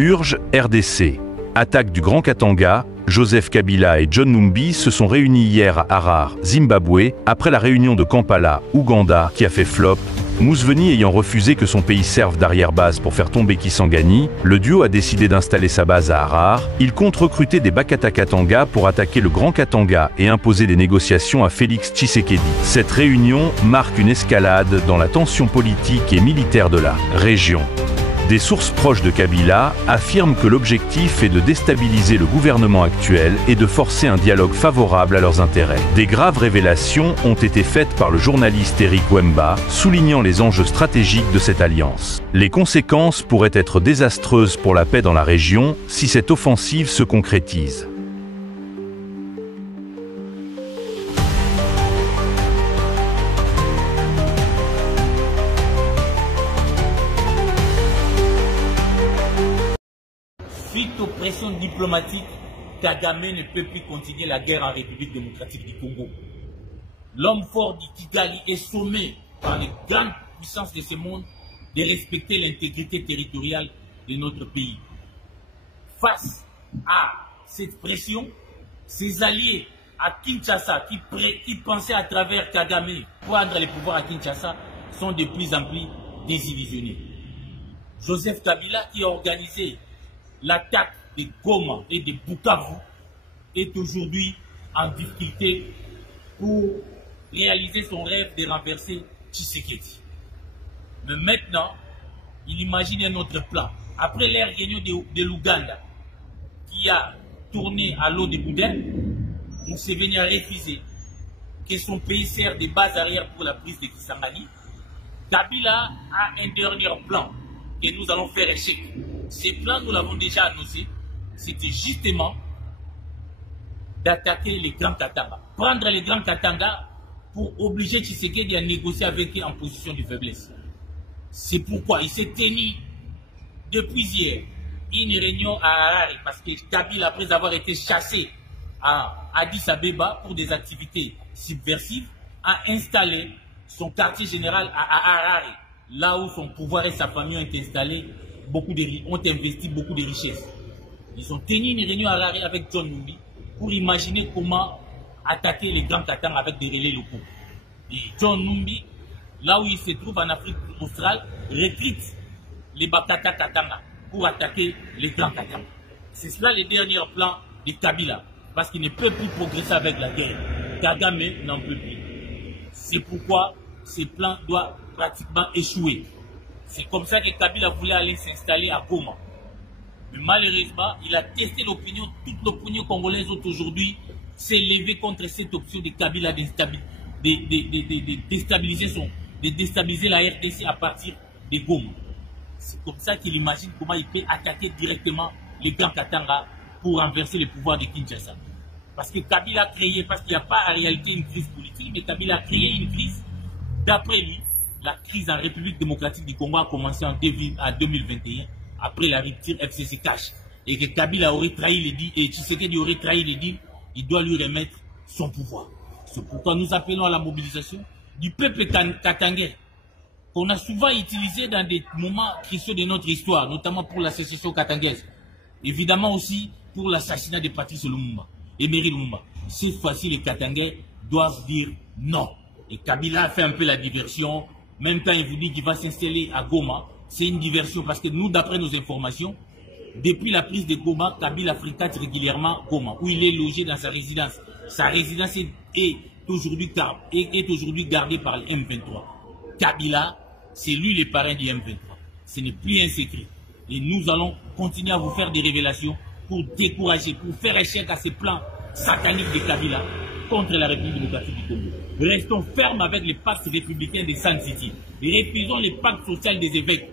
Urge, RDC. Attaque du Grand Katanga. Joseph Kabila et John Numbi se sont réunis hier à Harare, Zimbabwe, après la réunion de Kampala, Ouganda, qui a fait flop. Museveni ayant refusé que son pays serve d'arrière-base pour faire tomber Kisangani, le duo a décidé d'installer sa base à Harare. Il compte recruter des Bakata Katanga pour attaquer le Grand Katanga et imposer des négociations à Félix Tshisekedi. Cette réunion marque une escalade dans la tension politique et militaire de la région. Des sources proches de Kabila affirment que l'objectif est de déstabiliser le gouvernement actuel et de forcer un dialogue favorable à leurs intérêts. Des graves révélations ont été faites par le journaliste Eric Wemba, soulignant les enjeux stratégiques de cette alliance. Les conséquences pourraient être désastreuses pour la paix dans la région si cette offensive se concrétise. Suite aux pressions diplomatiques, Kagame ne peut plus continuer la guerre en République démocratique du Congo. L'homme fort du Kigali est sommé par les grandes puissances de ce monde de respecter l'intégrité territoriale de notre pays. Face à cette pression, ses alliés à Kinshasa, qui pensaient à travers Kagame prendre les pouvoirs à Kinshasa, sont de plus en plus désillusionnés. Joseph Kabila, qui a organisé l'attaque de Goma et de Bukavu, est aujourd'hui en difficulté pour réaliser son rêve de renverser Tshisekedi. Mais maintenant, il imagine un autre plan. Après l'ère réunion de l'Ouganda, qui a tourné à l'eau de boudin, Museveni a refusé que son pays sert de base arrière pour la prise de Kisangani. Kabila a un dernier plan que nous allons faire échec. Ces plans, nous l'avons déjà annoncé, c'était justement d'attaquer les Grands Katanga. Prendre les Grands Katanga pour obliger Tshisekedi à négocier avec eux en position de faiblesse. C'est pourquoi il s'est tenu depuis hier une réunion à Harare, parce que Kabila, après avoir été chassé à Addis Abeba pour des activités subversives, a installé son quartier général à Harare, là où son pouvoir et sa famille ont été installés. Ont investi beaucoup de richesses. Ils ont tenu une réunion à Harare avec John Numbi pour imaginer comment attaquer les Grands Katanga avec des relais locaux. Et John Numbi, là où il se trouve en Afrique australe, recrute les Bakata Katanga pour attaquer les Grands Katanga. C'est cela le dernier plan de Kabila, parce qu'il ne peut plus progresser avec la guerre. Kagame n'en peut plus. C'est pourquoi ce plan doit pratiquement échouer. C'est comme ça que Kabila voulait aller s'installer à Goma. Mais malheureusement, il a testé l'opinion. Toute l'opinion congolaise aujourd'hui s'est levée contre cette option de Kabila de déstabiliser la RDC à partir de Goma. C'est comme ça qu'il imagine comment il peut attaquer directement les Grands Katanga pour renverser le pouvoir de Kinshasa. Parce que Kabila a créé, parce qu'il n'y a pas en réalité une crise politique, mais Kabila a créé une crise. D'après lui, la crise en République démocratique du Congo a commencé en 2021, après la rupture FCC-Cash. Et que Kabila aurait trahi les deals, et Tshisekedi aurait trahi les deals, il doit lui remettre son pouvoir. C'est pourquoi nous appelons à la mobilisation du peuple katangais, qu'on a souvent utilisé dans des moments cruciaux de notre histoire, notamment pour la sécession katangaise. Évidemment aussi pour l'assassinat de Patrice Lumumba et Emery Lumumba. Cette fois-ci, les Katangais doivent dire non. Et Kabila a fait un peu la diversion. Même quand il vous dit qu'il va s'installer à Goma, c'est une diversion parce que nous, d'après nos informations, depuis la prise de Goma, Kabila fréquente régulièrement Goma, où il est logé dans sa résidence. Sa résidence est aujourd'hui gardée par le M23. Kabila, c'est lui le parrain du M23. Ce n'est plus un secret. Et nous allons continuer à vous faire des révélations pour décourager, pour faire échec à ces plans sataniques de Kabila contre la République démocratique du Congo. Restons fermes avec les pactes républicains de Sun City. Refusons les pactes sociaux des évêques.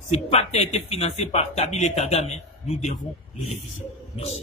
Ces pactes ont été financés par Kabila et Kagame. Nous devons les refuser. Merci.